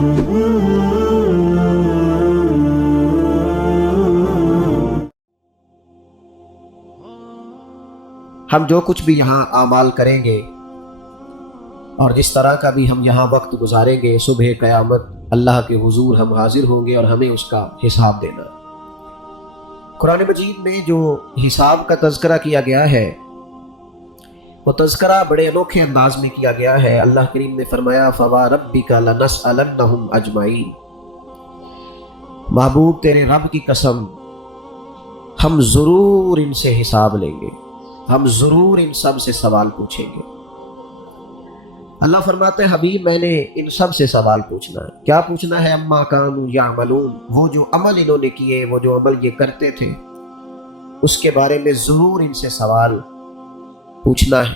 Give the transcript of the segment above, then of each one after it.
ہم جو کچھ بھی یہاں اعمال کریں گے اور جس طرح کا بھی ہم یہاں وقت گزاریں گے، صبح قیامت اللہ کے حضور ہم حاضر ہوں گے اور ہمیں اس کا حساب دینا۔ قرآن مجید میں جو حساب کا تذکرہ کیا گیا ہے وہ تذکرہ بڑے انوکھے انداز میں کیا گیا ہے۔ اللہ کریم نے فرمایا فَوَرَبِّكَ لَنَسْأَلَنَّهُمْ أَجْمَعِينَ، محبوب تیرے رب کی قسم ہم ضرور ان سے حساب لیں گے، ہم ضرور ان سب سے سوال پوچھیں گے۔ اللہ فرماتے ہیں حبیب میں نے ان سب سے سوال پوچھنا ہے۔ کیا پوچھنا ہے؟ اما کانوا یعملون، وہ جو عمل انہوں نے کیے، وہ جو عمل یہ کرتے تھے، اس کے بارے میں ضرور ان سے سوال پوچھنا ہے۔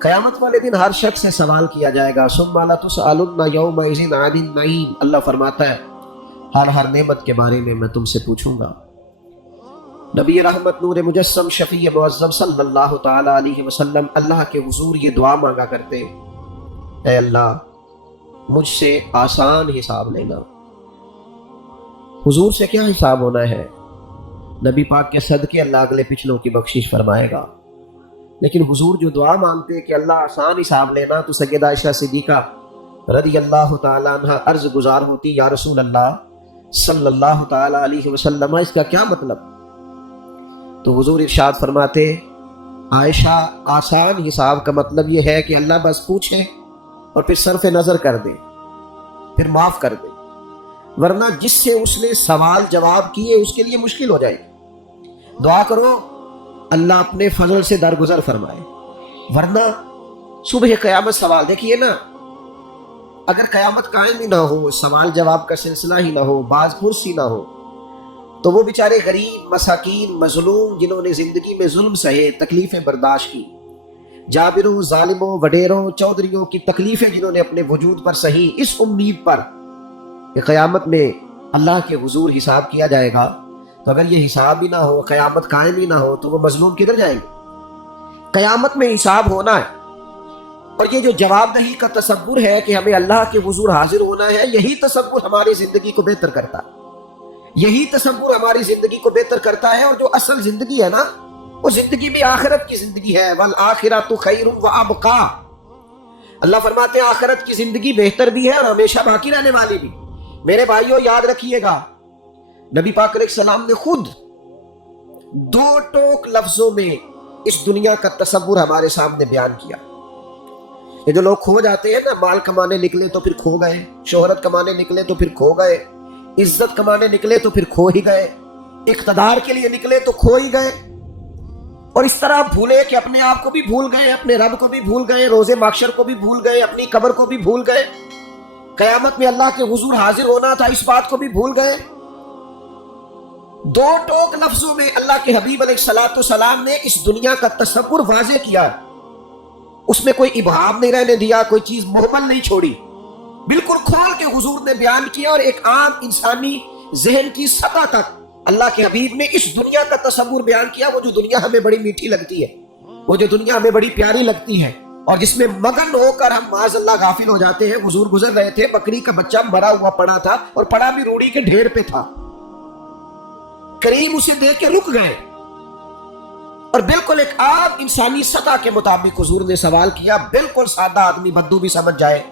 قیامت والے دن ہر شخص سے سوال کیا جائے گا۔ ثم لتسألن یومئذ عن النعیم، اللہ فرماتا ہے ہر نعمت کے بارے میں تم سے پوچھوں گا۔ نبی رحمت نور مجسم شفیع معظم صلی اللہ تعالی علیہ وسلم اللہ کے حضور یہ دعا مانگا کرتے، اے اللہ مجھ سے آسان حساب لینا۔ حضور سے کیا حساب ہونا ہے؟ نبی پاک کے صدقے اللہ اگلے پچھلوں کی بخشش فرمائے گا، لیکن حضور جو دعا مانگتے کہ اللہ آسان حساب لینا، تو سیدہ عائشہ صدیقہ رضی اللہ تعالی عنہ عرض گزار ہوتی، یا رسول اللہ صلی اللہ تعالی علیہ وسلم اس کا کیا مطلب؟ تو حضور ارشاد فرماتے، عائشہ آسان حساب کا مطلب یہ ہے کہ اللہ بس پوچھے اور پھر صرف نظر کر دے، پھر معاف کر دے، ورنہ جس سے اس نے سوال جواب کیے اس کے لیے مشکل ہو جائے گی۔ دعا کرو اللہ اپنے فضل سے درگزر فرمائے، ورنہ صبح قیامت سوال دیکھیے نا، اگر قیامت قائم ہی نہ ہو، سوال جواب کا سلسلہ ہی نہ ہو، باز پرس ہی نہ ہو، تو وہ بیچارے غریب مساکین مظلوم جنہوں نے زندگی میں ظلم سہے، تکلیفیں برداشت کی، جابروں ظالموں وڈیروں چودھریوں کی تکلیفیں جنہوں نے اپنے وجود پر سہی، اس امید پر کہ قیامت میں اللہ کے حضور حساب کیا جائے گا، تو اگر یہ حساب ہی نہ ہو، قیامت قائم ہی نہ ہو، تو وہ مظلوم کدھر جائیں گے؟ قیامت میں حساب ہونا ہے، اور یہ جو جواب دہی کا تصور ہے کہ ہمیں اللہ کے حضور حاضر ہونا ہے، یہی تصور ہماری زندگی کو بہتر کرتا ہے، یہی تصور ہماری زندگی کو بہتر کرتا ہے۔ اور جو اصل زندگی ہے نا، وہ زندگی بھی آخرت کی زندگی ہے، وَالْآخِرَةُ خَيْرٌ وَأَبْقَىٰ، اللہ فرماتے ہیں آخرت کی زندگی بہتر بھی ہے اور ہمیشہ باقی رہنے والی بھی۔ میرے بھائیوں یاد رکھیے گا، نبی پاک علیہ السلام نے خود دو ٹوک لفظوں میں اس دنیا کا تصور ہمارے سامنے بیان کیا۔ یہ جو لوگ کھو جاتے ہیں نا، مال کمانے نکلے تو پھر کھو گئے، شہرت کمانے نکلے تو پھر کھو گئے، عزت کمانے نکلے تو پھر کھو ہی گئے، اقتدار کے لیے نکلے تو کھو ہی گئے، اور اس طرح بھولے کہ اپنے آپ کو بھی بھول گئے، اپنے رب کو بھی بھول گئے، روز محشر کو بھی بھول گئے، اپنی قبر کو بھی بھول گئے، قیامت میں اللہ کے حضور حاضر ہونا تھا اس بات کو بھی بھول گئے۔ دو ٹوک لفظوں میں اللہ کے حبیب علیہ السلام نے اس دنیا کا تصور واضح کیا، اس میں کوئی ابہام نہیں رہنے دیا، کوئی چیز مہمل نہیں چھوڑی، بالکل کھول کے حضور نے بیان کیا، اور ایک عام انسانی ذہن کی سطح تک اللہ کے حبیب نے اس دنیا کا تصور بیان کیا۔ وہ جو دنیا ہمیں بڑی میٹھی لگتی ہے، وہ جو دنیا ہمیں بڑی پیاری لگتی ہے، اور جس میں مگن ہو کر ہم معاذ اللہ غافل ہو جاتے ہیں۔ حضور گزر رہے تھے، بکری کا بچہ مرا ہوا پڑا تھا، اور پڑا بھی روڑی کے ڈھیر پہ تھا، کریم اسے دیکھ کے رک گئے، اور بالکل ایک عام انسانی سطح کے مطابق حضور نے سوال کیا، بالکل سادہ آدمی بدو بھی سمجھ جائے۔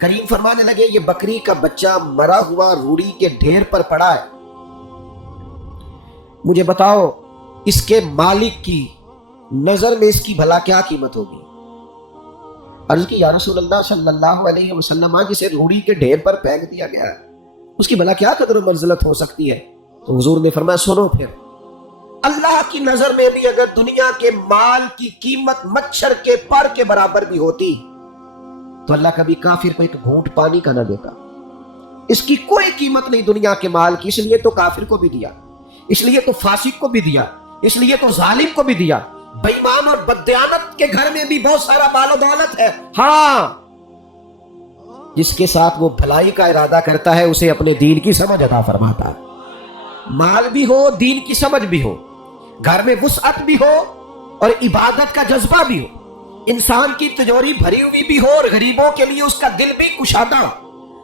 کریم فرمانے لگے یہ بکری کا بچہ مرا ہوا روڑی کے ڈھیر پر پڑا ہے، مجھے بتاؤ اس کے مالک کی نظر میں اس کی بھلا کیا قیمت ہوگی؟ عرض کی یا رسول اللہ صلی اللہ علیہ وسلم، جسے روڑی کے ڈھیر پر پھینک دیا گیا ہے، اس کی بھلا کیا قدر و منزلت ہو سکتی ہے؟ تو حضور نے فرمایا سنو پھر، اللہ کی نظر میں بھی اگر دنیا کے مال کی قیمت مچھر کے پر کے برابر بھی ہوتی تو اللہ کبھی کافر کو ایک گھونٹ پانی کا نہ دیتا۔ اس کی کوئی قیمت نہیں دنیا کے مال کی، اس لیے تو کافر کو بھی دیا، اس لیے تو فاسق کو بھی دیا، اس لیے تو ظالم کو بھی دیا۔ بے ایمان اور بددیانت کے گھر میں بھی بہت سارا مال و دولت ہے، ہاں جس کے ساتھ وہ بھلائی کا ارادہ کرتا ہے اسے اپنے دین کی سمجھ عطا فرماتا ہے۔ مال بھی ہو، دین کی سمجھ بھی ہو، گھر میں وسعت بھی ہو اور عبادت کا جذبہ بھی ہو، انسان کی تجوری بھری ہوئی بھی ہو اور غریبوں کے لیے اس کا دل بھی کشادہ،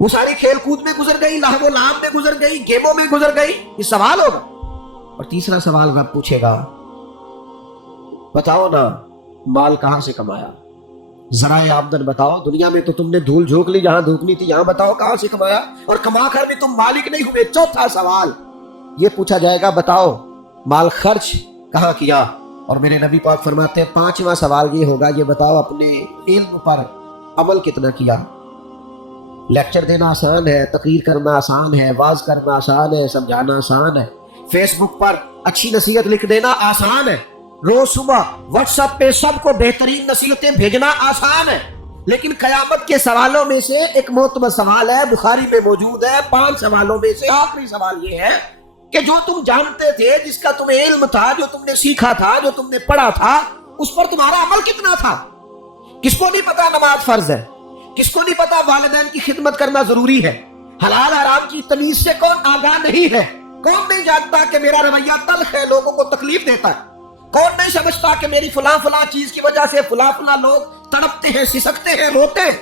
وہ ساری کھیل کود میں گزر گئی, لہو و لعب میں گزر گئی, گیموں میں گزر گئی. یہ سوال ہوگا. اور تیسرا سوال رب پوچھے گا, بتاؤ نا مال کہاں سے کمایا, ذرائع آمدن بتاؤ. دنیا میں تو تم نے دھول جھونک لی جہاں دھونکنی تھی, یہاں بتاؤ کہاں سے کمایا, اور کما کر بھی تم مالک نہیں ہوئے. چوتھا سوال یہ پوچھا جائے گا, بتاؤ مال خرچ کہاں کیا. اور میرے نبی پاک فرماتے ہیں پانچواں سوال یہ ہوگا, یہ بتاؤ اپنے علم پر عمل کتنا کیا. لیکچر دینا آسان ہے, تقریر کرنا آسان ہے, واز کرنا آسان ہے, سمجھانا آسان ہے, فیس بک پر اچھی نصیحت لکھ دینا آسان ہے, روز صبح واٹس ایپ پہ سب کو بہترین نصیحتیں بھیجنا آسان ہے. لیکن قیامت کے سوالوں میں سے ایک معتبر سوال ہے, بخاری میں موجود ہے. 5 سوالوں میں سے آخری سوال یہ ہے کہ جو تم جانتے تھے, جس کا تمہیں علم تھا, جو تم نے سیکھا تھا, جو تم نے پڑھا تھا, اس پر تمہارا عمل کتنا تھا. کس کو نہیں پتا نماز فرض ہے, کس کو نہیں پتا والدین کی خدمت کرنا ضروری ہے, حلال حرام کی تمیز سے کون آگاہ نہیں ہے, کون نہیں جانتا کہ میرا رویہ تلخ ہے, لوگوں کو تکلیف دیتا ہے, کون نہیں سمجھتا کہ میری فلاں فلاں چیز کی وجہ سے فلاں فلاں لوگ تڑپتے ہیں, سسکتے ہیں, روتے ہیں.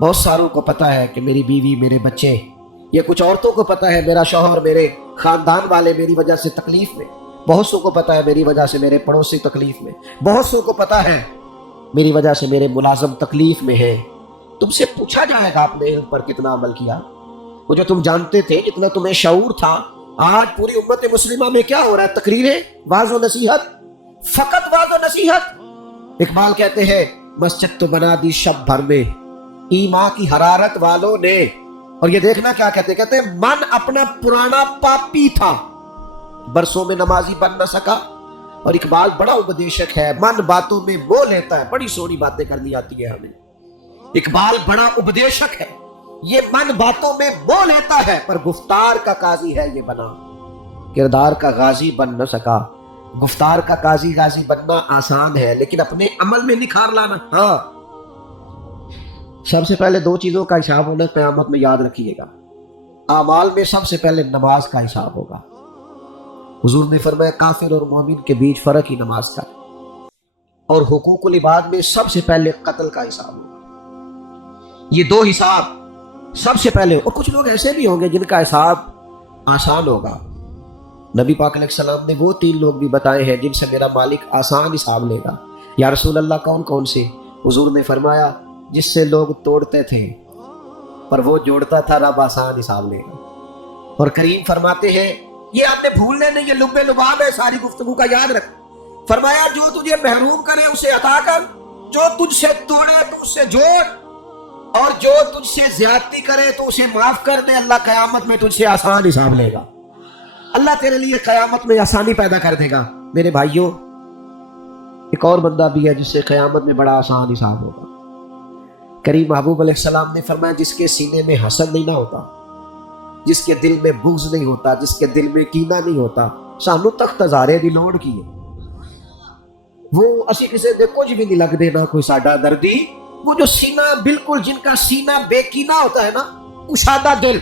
بہت ساروں کو پتا ہے کہ میری بیوی, میرے بچے, یہ کچھ عورتوں کو پتا ہے میرا شوہر, میرے خاندان والے میری وجہ سے تکلیف میں, بہت سو کو پتا ہے میری وجہ سے میرے پڑوسی تکلیف میں, بہت سو کو پتا ہے میری وجہ سے میرے ملازم تکلیف میں ہے. تم سے پوچھا جائے گا اپنے علم پر کتنا عمل کیا. وہ جو تم جانتے تھے, جتنا تمہیں شعور تھا, آج پوری امت مسلمہ میں کیا ہو رہا ہے, تقریریں, واز و نصیحت, فقط واز و نصیحت. اقبال کہتے ہیں مسجد تو بنا دی شب بھر میں ایمان کی حرارت والوں نے. اور یہ دیکھنا کیا کہتے ہیں من اپنا پرانا پاپی تھا, برسوں میں نمازی بن نہ سکا. اور اقبال بڑا اپدیشک ہے, من باتوں میں بو لیتا ہے, بڑی سونی باتیں کرنی آتی ہے ہمیں. اقبال بڑا اپدیشک ہے, یہ من باتوں میں بو لیتا ہے, پر گفتار کا قاضی ہے یہ بنا, کردار کا غازی بن نہ سکا. گفتار کا قاضی غازی بننا آسان ہے, لیکن اپنے عمل میں نکھار لانا. ہاں, سب سے پہلے 2 چیزوں کا حساب ہونا قیامت میں, یاد رکھیے گا. اعمال میں سب سے پہلے نماز کا حساب ہوگا. حضور نے فرمایا کافر اور مومن کے بیچ فرق ہی نماز کا. اور حقوق العباد میں سب سے پہلے قتل کا حساب ہوگا. یہ 2 حساب سب سے پہلے. اور کچھ لوگ ایسے بھی ہوں گے جن کا حساب آسان ہوگا. نبی پاک علیہ السلام نے وہ 3 لوگ بھی بتائے ہیں جن سے میرا مالک آسان حساب لے گا. یا رسول اللہ کون کون سے؟ حضور نے فرمایا جس سے لوگ توڑتے تھے پر وہ جوڑتا تھا, رب آسان حساب لے گا. اور کریم فرماتے ہیں, یہ آپ نے بھولنے نہیں, یہ لبے لباب ہے ساری گفتگو کا, یاد رکھ. فرمایا جو تجھے محروم کرے اسے عطا کر, جو تجھ سے توڑے تو اس سے جوڑ, اور جو تجھ سے زیادتی کرے تو اسے معاف کر دے. اللہ قیامت میں تجھ سے آسان حساب لے گا. اللہ تیرے لیے قیامت میں آسانی پیدا کر دے گا. میرے بھائیوں, ایک اور بندہ بھی ہے جس سے قیامت میں بڑا آسان حساب ہوگا. کریم محبوب علیہ السلام نے فرمایا جس کے سینے میں حسد نہیں نہ ہوتا, جس کے دل میں بغض نہیں ہوتا, جس کے دل میں کینہ نہیں ہوتا, سانو تخت ہزارے دی لوڑ کی ہے. وہ اسی کسے دے کچھ بھی نہیں لگ دینا کوئی ساڈا دردی. وہ جو سینہ بالکل, جن کا سینہ بے کینہ ہوتا ہے نا, کشادہ دل,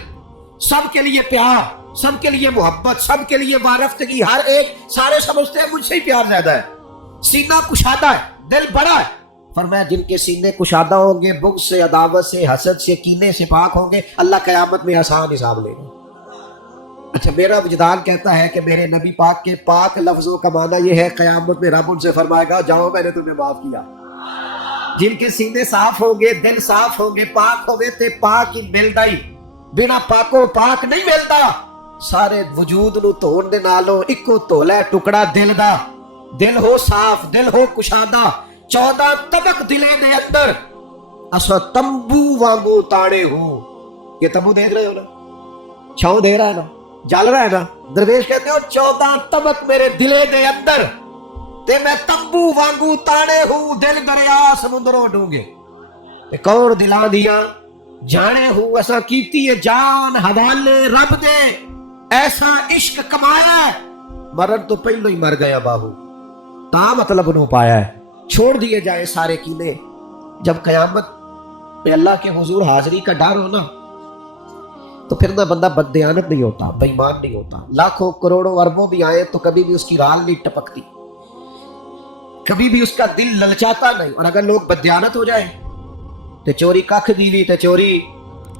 سب کے لیے پیار, سب کے لیے محبت, سب کے لیے وارفتگی, ہر ایک, سارے سمجھتے ہیں مجھ سے ہی پیار زیادہ ہے. سینہ کشادہ ہے, دل بڑا ہے. فرمایا جن کے سینے کشادہ ہوں گے, بغض سے, عداوت سے, حسد سے, کینے سے پاک ہوں گے, اللہ قیامت میں آسان حساب لے گا. اچھا, میرا وجدان کہتا ہے کہ میرے نبی پاک کے پاک لفظوں کا معنی یہ ہے قیامت میں رب ان سے فرمائے گا جاؤ میں نے تمہیں معاف کیا. جن کے سینے صاف ہوں گے, دل صاف ہوں گے, پاک ہوں گے, تے پاک ہی ملتا ہی, بنا پاکوں پاک نہیں ملتا. سارے وجود نو دھون دے نالوں اکو دھولا ٹکڑا دل دا. دل ہو صاف, دل ہو کشادہ, 14 طبق دلے دے اندر اسو تمبو وانگو تاڑے ہو. یہ تمبو دیکھ رہے ہو نا, چھاؤں دے رہا ہے نا, جل رہا ہے نا. درویش کہتے ہو 14 طبق میرے دلے دے اندر, تے میں تمبو وانگو تاڑے ہوں, دل دریا سمندروں ڈونگے. کون دلا دیا جانے ہوں, ایسا کیتی ہے جان حوالے رب دے, ایسا عشق کمایا ہے مرن تو پہلو ہی مر گیا باہو, تا مطلب نو پایا ہے. چھوڑ دیے جائے سارے کینے. جب قیامت میں اللہ کے حضور حاضری کا ڈر ہو نا, تو پھر نہ بندہ بددیانت نہیں ہوتا, بے ایمان نہیں ہوتا. لاکھوں کروڑوں اربوں بھی آئے تو کبھی بھی اس کی رال نہیں ٹپکتی, کبھی بھی اس کا دل للچاتا نہیں. اور اگر لوگ بددیانت ہو جائیں تو چوری ککھ دی تے چوری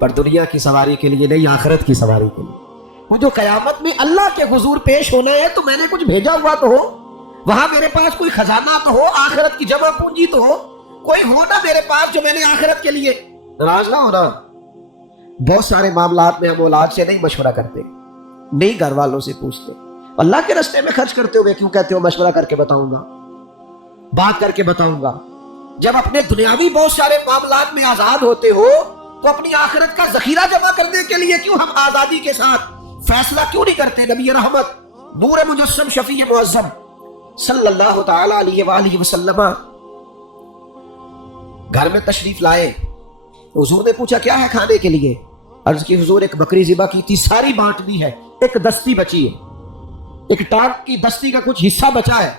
پر دنیا کی سواری کے لیے نہیں، آخرت کی سواری کے لیے۔ وہ جو قیامت میں اللہ کے حضور پیش ہونا ہے تو میں نے کچھ بھیجا ہوا تو ہو، وہاں میرے پاس کوئی خزانہ تو ہو، آخرت کی جمع پونجی تو ہو، کوئی ہو نا میرے پاس جو میں نے آخرت کے لیے۔ ناراض نہ ہونا، بہت سارے معاملات میں ہم اولاد سے نہیں مشورہ کرتے، نہیں گھر والوں سے پوچھتے۔ اللہ کے راستے میں خرچ کرتے ہوئے کیوں کہتے ہو مشورہ کر کے بتاؤں گا، بات کر کے بتاؤں گا؟ جب اپنے دنیاوی بہت سارے معاملات میں آزاد ہوتے ہو تو اپنی آخرت کا ذخیرہ جمع کرنے کے لیے کیوں ہم آزادی کے ساتھ فیصلہ کیوں نہیں کرتے؟ نبی رحمت، نور مجسم، شفیع معظم صلی اللہ تعالی علیہ وآلہ وسلم گھر میں تشریف لائے، حضور نے پوچھا کیا ہے کھانے کے لیے؟ عرض کی حضور ایک بکری ذبح کی تھی، ساری بانٹ دی ہے، ایک دستی بچی ہے، ایک ٹانگ کی دستی کا کچھ حصہ بچا ہے۔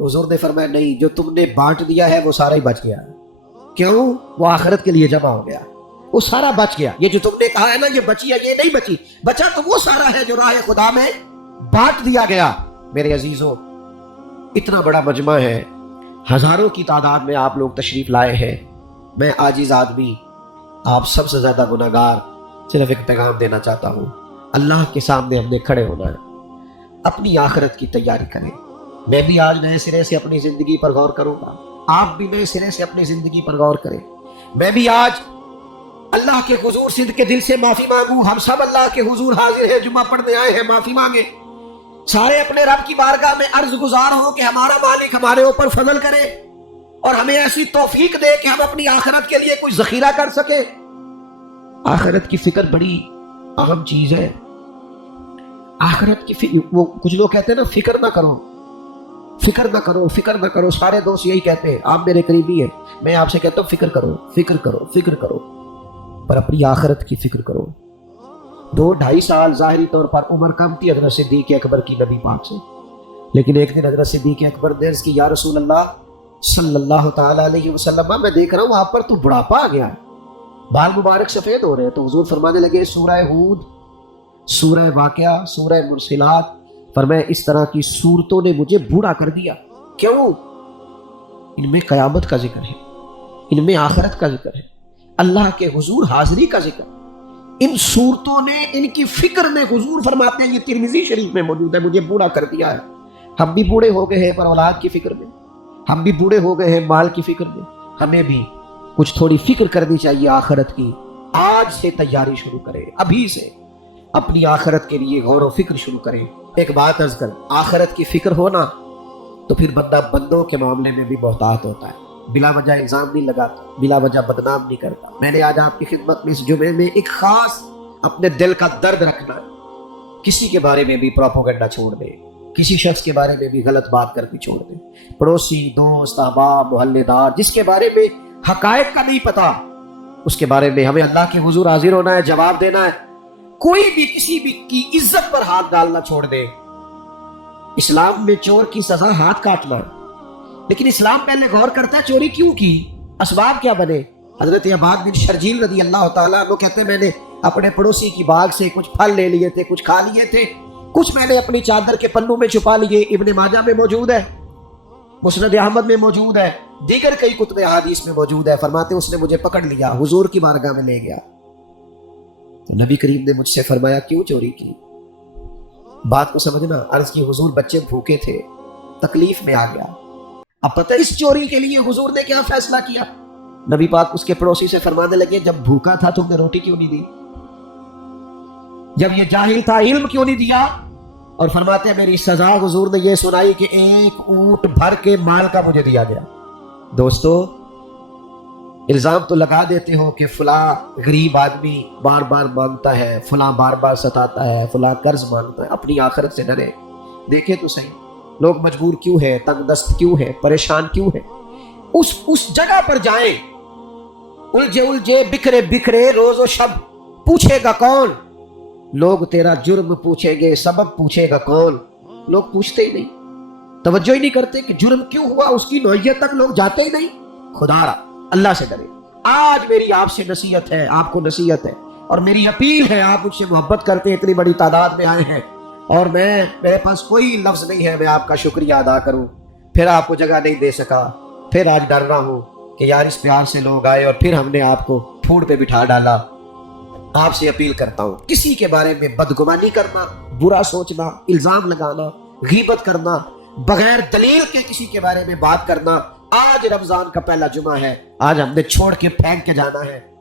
حضور نے فرمایا نہیں، جو تم نے بانٹ دیا ہے وہ سارا ہی بچ گیا۔ کیوں؟ وہ آخرت کے لیے جمع ہو گیا، وہ سارا بچ گیا۔ یہ جو تم نے کہا ہے نا یہ بچی ہے، یہ نہیں بچی، بچا تو وہ سارا ہے جو راہ خدا میں بانٹ دیا گیا۔ میرے عزیزوں، اتنا بڑا مجمع ہے، ہزاروں کی تعداد میں آپ لوگ تشریف لائے ہیں، میں عاجز آدمی، آپ سب سے زیادہ گناہگار، صرف ایک پیغام دینا چاہتا ہوں، اللہ کے سامنے ہم نے کھڑے ہونا ہے، اپنی آخرت کی تیاری کریں۔ میں بھی آج نئے سرے سے اپنی زندگی پر غور کروں گا، آپ بھی نئے سرے سے اپنی زندگی پر غور کریں۔ میں بھی آج اللہ کے حضور صدق کے دل سے معافی مانگوں، ہم سب اللہ کے حضور حاضر ہیں، جمعہ پڑھنے آئے ہیں، معافی مانگیں، سارے اپنے رب کی بارگاہ میں عرض گزار ہوں کہ ہمارا مالک ہمارے اوپر فضل کرے اور ہمیں ایسی توفیق دے کہ ہم اپنی آخرت کے لیے کوئی ذخیرہ کر سکے۔ آخرت کی فکر بڑی اہم چیز ہے۔ آخرت کی فکر، وہ کچھ لوگ کہتے ہیں نا فکر نہ کرو، فکر نہ کرو، فکر نہ کرو، سارے دوست یہی کہتے ہیں، آپ میرے قریبی ہیں، میں آپ سے کہتا ہوں فکر کرو، فکر کرو، فکر کرو، پر اپنی آخرت کی فکر کرو۔ 2-2.5 سال ظاہری طور پر عمر کم تھی حضرت صدیق اکبر کی نبی پاک سے، لیکن ایک دن حضرت صدیق اکبر نے عرض کی یا رسول اللہ صلی اللہ تعالی علیہ وسلم، میں دیکھ رہا ہوں آپ پر تو بڑھاپا آ گیا ہے، بال مبارک سفید ہو رہے ہیں۔ تو حضور فرمانے لگے سورہ ہود، سورہ واقعہ، سورہ مرسلات، فرمایا اس طرح کی صورتوں نے مجھے بوڑھا کر دیا۔ کیوں؟ ان میں قیامت کا ذکر ہے، ان میں آخرت کا ذکر ہے، اللہ کے حضور حاضری کا ذکر۔ ان صورتوں نے، ان کی فکر نے، حضور فرماتے ہیں یہ ترمذی شریف میں موجود ہے، مجھے بوڑھا کر دیا ہے۔ ہم بھی بوڑھے ہو گئے ہیں پر اولاد کی فکر میں، ہم بھی بوڑھے ہو گئے ہیں مال کی فکر میں، ہمیں بھی کچھ تھوڑی فکر کرنی چاہیے آخرت کی۔ آج سے تیاری شروع کریں، ابھی سے اپنی آخرت کے لیے غور و فکر شروع کریں۔ ایک بات عرض کر، آخرت کی فکر ہونا تو پھر بندہ بندوں کے معاملے میں بھی محتاط ہوتا ہے، بلا وجہ الزام نہیں لگاتا، بلا وجہ بدنام نہیں کرتا۔ میں نے آج آپ کی خدمت میں اس جمعے میں ایک خاص اپنے دل کا درد رکھنا، کسی کے بارے میں بھی پروپیگنڈا چھوڑ دے، کسی شخص کے بارے میں بھی غلط بات کر کے چھوڑ دے، پڑوسی، دوست، احباب، محلے دار، جس کے بارے میں حقائق کا نہیں پتا، اس کے بارے میں ہمیں اللہ کے حضور حاضر ہونا ہے، جواب دینا ہے۔ کوئی بھی کسی بھی کی عزت پر ہاتھ ڈالنا چھوڑ دے۔ اسلام میں چور کی سزا ہاتھ کاٹنا، لیکن اسلام پہلے غور کرتا ہے چوری کیوں کی، اسباب کیا بنے۔ حضرت عباد بن شرجیل رضی اللہ تعالیٰ عنہ کہتے ہیں میں نے اپنے پڑوسی کی باغ سے کچھ پھل لے لیے تھے، کچھ کھا لیے تھے، کچھ میں نے اپنی چادر کے پنوں میں چھپا لیے۔ ابن ماجہ میں موجود ہے، مسند احمد میں موجود ہے، دیگر کئی کتب احادیث میں موجود ہے۔ فرماتے اس نے مجھے پکڑ لیا، حضور کی بارگاہ میں لے گیا، تو نبی کریم نے مجھ سے فرمایا کیوں چوری کی؟ بات کو سمجھنا۔ عرض کی حضور بچے بھوکے تھے، تکلیف میں آ گیا۔ اب پتہ اس چوری کے لیے حضور نے کیا فیصلہ کیا؟ نبی پاک اس کے پڑوسی سے فرمانے لگے جب بھوکا تھا تم نے روٹی کیوں نہیں دی؟ جب یہ جاہل تھا علم کیوں نہیں دیا؟ اور فرماتے ہیں میری سزا حضور نے یہ سنائی کہ 1 اونٹ بھر کے مال کا مجھے دیا گیا۔ دوستو، الزام تو لگا دیتے ہو کہ فلاں غریب آدمی بار بار مانگتا ہے، فلاں بار بار ستاتا ہے، فلاں قرض مانگتا ہے۔ اپنی آخرت سے ڈرے، دیکھیں تو صحیح لوگ مجبور کیوں ہے، تنگ دست کیوں ہے، پریشان کیوں ہے۔ اس جگہ پر جائیں، الجھے بکھرے بکھرے روز و شب، پوچھے گا کون؟ لوگ تیرا جرم پوچھیں گے، سبب پوچھے گا کون؟ لوگ پوچھتے ہی نہیں، توجہ ہی نہیں کرتے کہ جرم کیوں ہوا، اس کی نوعیت تک لوگ جاتے ہی نہیں۔ خدا را اللہ سے ڈرے۔ آج میری آپ سے نصیحت ہے، آپ کو نصیحت ہے اور میری اپیل ہے، آپ مجھ سے محبت کرتے ہیں، اتنی بڑی تعداد میں آئے ہیں اور میرے پاس کوئی لفظ نہیں ہے میں آپ کا شکریہ ادا کروں، پھر آپ کو جگہ نہیں دے سکا، پھر آج ڈر رہا ہوں کہ یار اس پیار سے لوگ آئے اور پھر ہم نے آپ کو پھوڑ پہ بٹھا ڈالا۔ آپ سے اپیل کرتا ہوں کسی کے بارے میں بدگمانی کرنا، برا سوچنا، الزام لگانا، غیبت کرنا، بغیر دلیل کے کسی کے بارے میں بات کرنا، آج رمضان کا پہلا جمعہ ہے، آج ہم نے چھوڑ کے پھینک کے جانا ہے۔